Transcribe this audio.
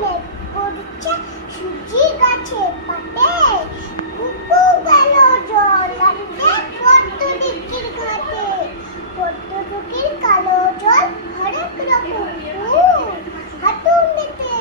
মেঘ পড়ছে সুজি গাছে পাটে, কুকু গেল জল আনতে পদ্মদিঘির ঘাটে। পদ্মদিঘির কালো জল হরেক রকম ফুল, হাঁটু মেতে